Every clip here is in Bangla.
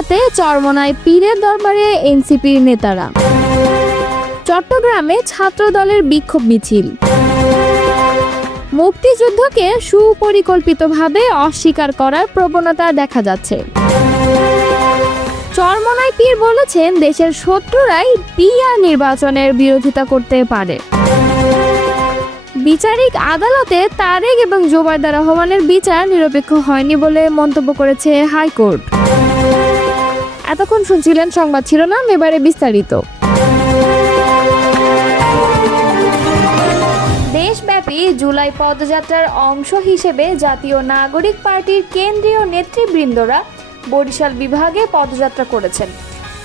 রাতে চরমোনাই পীরের দরবারে এনসিপির নেতারা। চট্টগ্রামে ছাত্রদলের বিক্ষোভ মিছিল। মুক্তিযুদ্ধকে সুপরিকল্পিতভাবে অস্বীকার করার প্রবণতা দেখা যাচ্ছে। চরমোনাই পীর বলেছেন, দেশের শত্রুরাই পিআর নির্বাচনের বিরোধিতা করতে পারে। বিচারিক আদালতে তারেক এবং জোবায়দা রহমানের বিচার নিরপেক্ষ হয়নি বলে মন্তব্য করেছে হাইকোর্ট। এতক্ষণ শুনছিলেন সংবাদ শিরোনাম, এবারে বিস্তারিত। দেশব্যাপী জুলাই পদযাত্রার অংশ হিসেবে জাতীয় নাগরিক পার্টির কেন্দ্রীয় নেতৃবৃন্দরা বরিশাল বিভাগে পদযাত্রা করেছেন।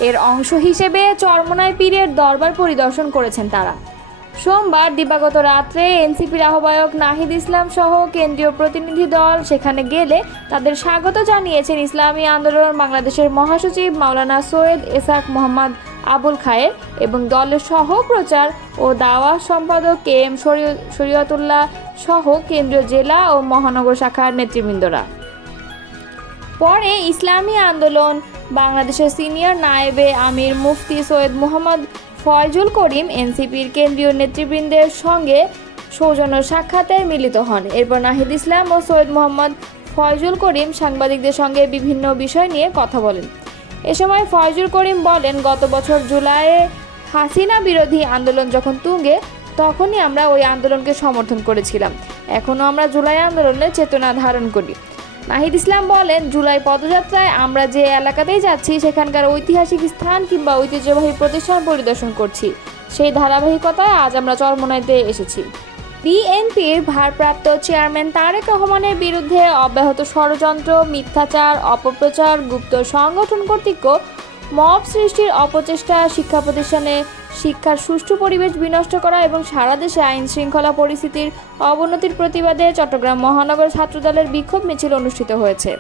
এর অংশ হিসেবে চরমোনাই পীরের দরবার পরিদর্শন করেছেন তারা। সোমবার দিবাগত রাত্রে এনসিপির আহ্বায়ক নাহিদ ইসলাম সহ কেন্দ্রীয় প্রতিনিধি দল সেখানে গেলে তাদের স্বাগত জানিয়েছেন ইসলামী আন্দোলন বাংলাদেশের মহাসচিব মাওলানা সৈয়দ এসাক মোহাম্মদ আবুল খায়ের এবং দলের সহ প্রচার ও দাওয়া সম্পাদক KM শরীয়তুল্লাহ সহ কেন্দ্রীয় জেলা ও মহানগর শাখার নেতৃবৃন্দরা। পরে ইসলামী আন্দোলন বাংলাদেশের সিনিয়র নায়েবে আমির মুফতি সৈয়দ মোহাম্মদ ফয়জুল করিম এনসিপির কেন্দ্রীয় নেতৃবৃন্দের সঙ্গে সৌজন্য সাক্ষাতে মিলিত হন। এরপর নাহিদ ইসলাম ও সৈয়দ মোহাম্মদ ফয়জুল করিম সাংবাদিকদের সঙ্গে বিভিন্ন বিষয় নিয়ে কথা বলেন। এ সময় ফয়জুল করিম বলেন, গত বছর জুলাইয়ে হাসিনা বিরোধী আন্দোলন যখন তুঙ্গে, তখনই আমরা ওই আন্দোলনকে সমর্থন করেছিলাম। এখনও আমরা জুলাই আন্দোলনের চেতনা ধারণ করি। নাহিদ ইসলাম বলেন, জুলাই পদযাত্রায় আমরা যে এলাকাতেই যাচ্ছি সেখানকার ঐতিহাসিক স্থান কিংবা ঐতিহ্যবাহী প্রতিষ্ঠান পরিদর্শন করছি। সেই ধারাবাহিকতায় আজ আমরা চরমোনাইতে এসেছি। বিএনপির ভারপ্রাপ্ত চেয়ারম্যান তারেক রহমানের বিরুদ্ধে অব্যাহত ষড়যন্ত্র, মিথ্যাচার, অপপ্রচার, গুপ্ত সংগঠন কর্তৃক মব সৃষ্টির অপচেষ্টা, শিক্ষা প্রতিষ্ঠানে শিক্ষার সুষ্ঠু পরিবেশ বিনষ্ট করা এবং সারা দেশে আইন শৃঙ্খলা পরিস্থিতির অবনতির প্রতিবাদে চট্টগ্রাম মহানগর ছাত্রদলের বিক্ষোভ মিছিল অনুষ্ঠিত হয়েছে।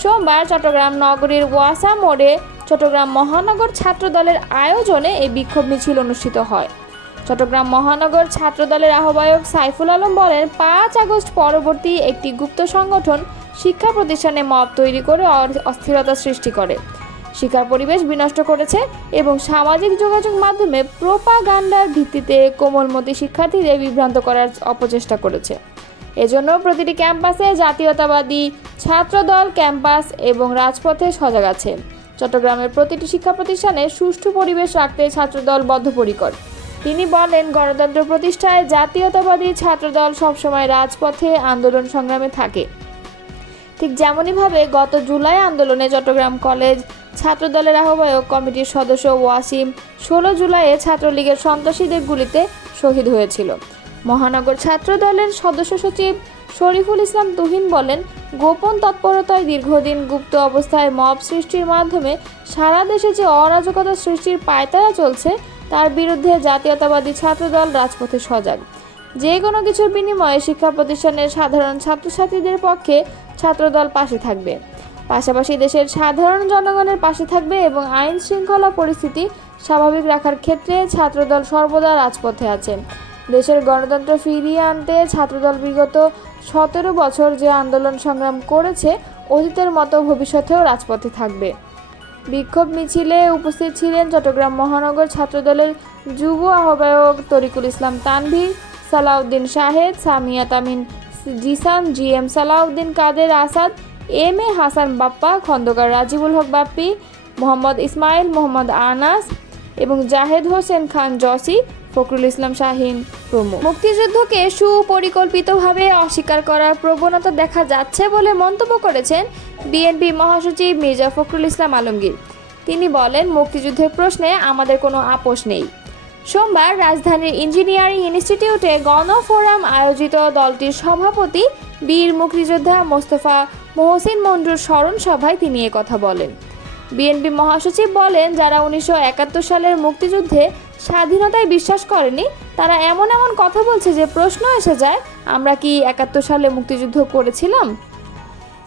সোমবার চট্টগ্রাম নগরীর ওয়াসা মোড়ে চট্টগ্রাম মহানগর ছাত্রদলের আয়োজনে এই বিক্ষোভ মিছিল অনুষ্ঠিত হয়। চট্টগ্রাম মহানগর ছাত্রদলের আহ্বায়ক সাইফুল আলম বলেন, 5 আগস্ট পরবর্তী একটি গুপ্ত সংগঠন শিক্ষা প্রতিষ্ঠানে মব তৈরি করে অস্থিরতা সৃষ্টি করে, শিক্ষার পরিবেশ বিনষ্ট করেছে এবং সামাজিক যোগাযোগ মাধ্যমে প্রোপাগান্ডার ভিত্তিতে কোমলমতি শিক্ষার্থীদের বিভ্রান্ত করার অপচেষ্টা করেছে। এজন্য প্রতিটি ক্যাম্পাসে জাতীয়তাবাদী ছাত্রদল ক্যাম্পাস এবং রাজপথে সজাগ আছে। চট্টগ্রামের প্রতিটি শিক্ষা প্রতিষ্ঠানে সুষ্ঠু পরিবেশ রাখতে ছাত্রদল বদ্ধপরিকর। তিনি বলেন, গণতন্ত্র প্রতিষ্ঠায় জাতীয়তাবাদী ছাত্রদল সবসময় রাজপথে আন্দোলন সংগ্রামে থাকে। ঠিক যেমনইভাবে গত জুলাই আন্দোলনে চট্টগ্রাম কলেজ ছাত্রদলের আহ্বায়ক কমিটির সদস্য ওয়াসিম 16 জুলাইয়ে ছাত্রলীগের সন্ত্রাসীদের গুলিতে শহীদ হয়েছিল। মহানগর ছাত্রদলের সদস্য সচিব শরীফুল ইসলাম তুহিন বলেন, গোপন তৎপরতায় দীর্ঘদিন গুপ্ত অবস্থায় মব সৃষ্টির মাধ্যমে সারা দেশে যে অরাজকতা সৃষ্টির পায়তারা চলছে তার বিরুদ্ধে জাতীয়তাবাদী ছাত্রদল রাজপথে সজাগ। যে কোনো কিছুর বিনিময়ে শিক্ষা প্রতিষ্ঠানের সাধারণ ছাত্রছাত্রীদের পক্ষে ছাত্রদল পাশে থাকবে, পাশাপাশি দেশের সাধারণ জনগণের পাশে থাকবে এবং আইন শৃঙ্খলা পরিস্থিতি স্বাভাবিক রাখার ক্ষেত্রে ছাত্রদল সর্বদা রাজপথে আছে। দেশের গণতন্ত্র ফিরিয়ে আনতে ছাত্রদল বিগত 17 বছর যে আন্দোলন সংগ্রাম করেছে, অতীতের মতো ভবিষ্যতেও রাজপথে থাকবে। বিক্ষোভ মিছিলে উপস্থিত ছিলেন চট্টগ্রাম মহানগর ছাত্রদলের যুব আহ্বায়ক তরিকুল ইসলাম তানভীর, সালাউদ্দিন শাহেদ, সামিয়া তামিন জিসান, GM সালাউদ্দিন কাদের আসাদ, MA হাসান বাপ্পা, খন্দকার রাজিবুল হক বাপ্পি, মোহাম্মদ ইসমাইল, মোহাম্মদ আনাস এবং জাহেদ হোসেন খান জসি, ফখরুল ইসলাম শাহিন প্রমুখ। মুক্তিযুদ্ধকে সুপরিকল্পিতভাবে অস্বীকার করার প্রবণতা দেখা যাচ্ছে বলে মন্তব্য করেছেন বিএনপি মহাসচিব মির্জা ফখরুল ইসলাম আলমগীর। তিনি বলেন, মুক্তিযুদ্ধের প্রশ্নে আমাদের কোনো আপোষ নেই। সোমবার রাজধানীর ইঞ্জিনিয়ারিং ইনস্টিটিউটে গণফোরাম আয়োজিত দলটির সভাপতি বীর মুক্তিযোদ্ধা মোস্তফা মহসিন মঞ্জুর স্মরণ সভায় তিনি একথা বলেন। বিএনপি মহাসচিব বলেন, যারা 1971 সালের মুক্তিযুদ্ধে স্বাধীনতায় বিশ্বাস করেনি তারা এমন কথা বলছে যে প্রশ্ন এসে যায়, আমরা কি 71 সালে মুক্তিযুদ্ধ করেছিলাম?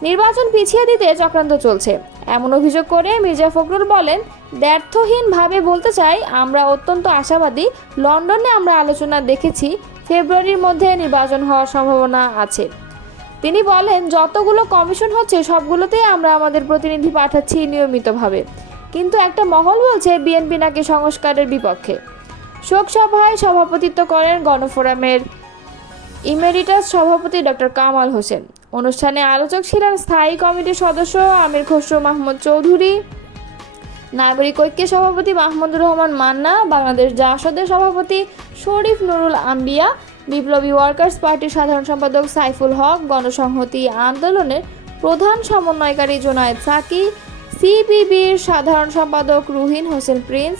নির্বাচন পিছিয়ে দিতে চক্রান্ত চলছে এমন অভিযোগ করে মির্জা ফখরুল বলেন, দ্ব্যর্থহীনভাবে বলতে চাই, আমরা অত্যন্ত আশাবাদী। লন্ডনে আমরা আলোচনা দেখেছি, ফেব্রুয়ারির মধ্যে নির্বাচন হওয়ার সম্ভাবনা আছে। তিনি বলেন, যতগুলো কমিশন হচ্ছে সবগুলোতেই আমরা আমাদের প্রতিনিধি পাঠাচ্ছি নিয়মিতভাবে, কিন্তু একটা মহল বলছে বিএনপি নাকি সংস্কারের বিপক্ষে। শোক সভায় সভাপতিত্ব করেন গণফোরামের ইমেরিটাস সভাপতি ডক্টর কামাল হোসেন। অনুষ্ঠানে আলোচক ছিলেন স্থায়ী কমিটির সদস্য আমির খসরু মাহমুদ চৌধুরী, নাগরিক ঐক্যের সভাপতি মাহমুদুর রহমান মান্না, বাংলাদেশ জাসদের সভাপতি শরীফ নুরুল আম্বিয়া, বিপ্লবী ওয়ার্কার্স পার্টির সাধারণ সম্পাদক সাইফুল হক, গণসংহতি আন্দোলনের প্রধান সমন্বয়কারী জোনায়েদ সাকি, সিপিবির সাধারণ সম্পাদক রুহিন হোসেন প্রিন্স,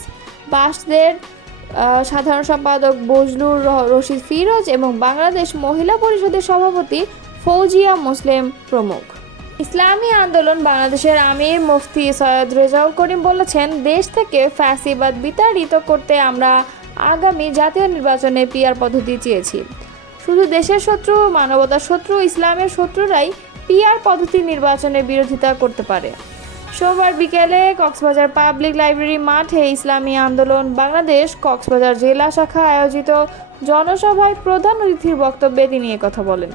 বাসদের সাধারণ সম্পাদক বজলুর রশিদ ফিরোজ এবং বাংলাদেশ মহিলা পরিষদের সভাপতি ফৌজিয়া মুসলিম প্রমুখ। ইসলামী আন্দোলন বাংলাদেশের আমির মুফতি সৈয়দ রেজাউল করিম বলেছেন, দেশ থেকে ফ্যাসিবাদ বিতাড়িত করতে আমরা আগামী জাতীয় নির্বাচনে পিআর পদ্ধতি চেয়েছি। শুধু দেশের শত্রু, মানবতার শত্রু, ইসলামের শত্রুরাই পিআর পদ্ধতি নির্বাচনের বিরোধিতা করতে পারে। সোমবার বিকেলে কক্সবাজার পাবলিক লাইব্রেরি মাঠে ইসলামী আন্দোলন বাংলাদেশ কক্সবাজার জেলা শাখা আয়োজিত জনসভায় প্রধান অতিথির বক্তব্যে তিনি কথা বলেন।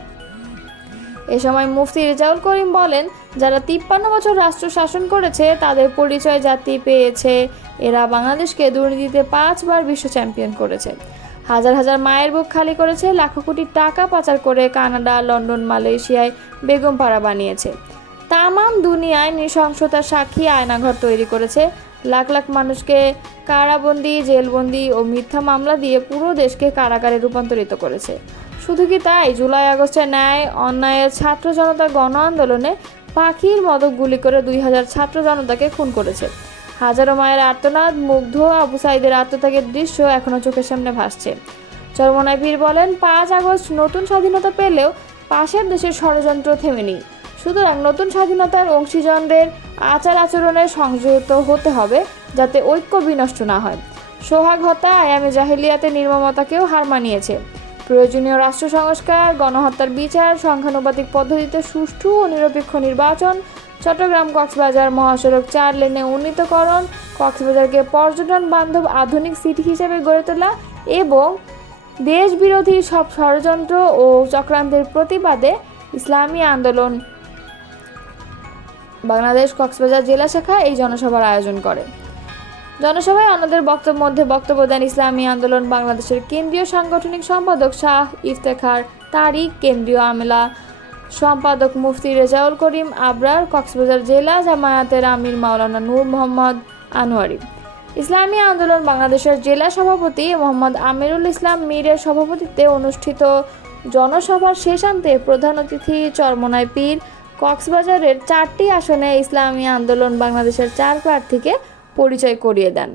এ সময় মুফতি রেজাউল করিম বলেন, যারা 53 বছর রাষ্ট্র শাসন করেছে তাদের পরিচয় জাতি পেয়েছে। এরা বাংলাদেশকে দুর্নীতিতে 5 বার বিশ্ব চ্যাম্পিয়ন করেছে, হাজার হাজার মায়ের বুক খালি করেছে, লাখো কোটি টাকা পাচার করে কানাডা, লন্ডন, মালয়েশিয়ায় বেগমপাড়া বানিয়েছে, তামাম দুনিয়ায় নৃশংসতার সাক্ষী আয়নাঘর তৈরি করেছে, লাখ লাখ মানুষকে কারাবন্দি, জেলবন্দি ও মিথ্যা মামলা দিয়ে পুরো দেশকে কারাগারে রূপান্তরিত করেছে। শুধু কি তাই, জুলাই আগস্টের ন্যায় অন্যায়ের ছাত্র জনতার গণ আন্দোলনে পাখির মতো গুলি করে 2000 ছাত্র জনতাকে খুন করেছে। হাজারো মায়ের আর্তনাদ, মুগ্ধ আবু সাইদের আত্মত্যাগের দৃশ্য এখনও চোখের সামনে ভাসছে। চরমোনাই পীর বলেন, 5 আগস্ট নতুন স্বাধীনতা পেলেও পাশের দেশের ষড়যন্ত্র থেমেনি। সুতরাং নতুন স্বাধীনতার অংশীজনদের আচার আচরণে সংযত হতে হবে, যাতে ঐক্য বিনষ্ট না হয়। সোহাগ হত্যা আয়ামে জাহিলিয়াতের নির্মমতাকেও হার মানিয়েছে। প্রয়োজনীয় রাষ্ট্র সংস্কার, গণহত্যার বিচার, সংখ্যানুপাতিক পদ্ধতিতে সুষ্ঠু ও নিরপেক্ষ নির্বাচন, চট্টগ্রাম কক্সবাজার মহাসড়ক 4 লেনে উন্নীতকরণ, কক্সবাজারকে পর্যটন বান্ধব আধুনিক সিটি হিসেবে গড়ে তোলা এবং দেশবিরোধী সব ষড়যন্ত্র ও চক্রান্তের প্রতিবাদে ইসলামী আন্দোলন বাংলাদেশ কক্সবাজার জেলা শাখা এই জনসভার আয়োজন করে। জনসভায় অন্যদের বক্তব্য দেন ইসলামী আন্দোলন বাংলাদেশের কেন্দ্রীয় সাংগঠনিক সম্পাদক শাহ ইফতেখার তারিক, কেন্দ্রীয় আমেলা সম্পাদক মুফতি রেজাউল করিম আবরার, কক্সবাজার জেলা জামায়াতের আমির মাওলানা নূর মোহাম্মদ আনোয়ারি। ইসলামী আন্দোলন বাংলাদেশের জেলা সভাপতি মোহাম্মদ আমিরুল ইসলাম মীরের সভাপতিত্বে অনুষ্ঠিত জনসভার শেষান্তে প্রধান অতিথি চরমোনাই পীর কক্সবাজারের 4টি আসনে ইসলামী আন্দোলন বাংলাদেশের 4 প্রার্থীকে পরিচয় করিয়ে দেন।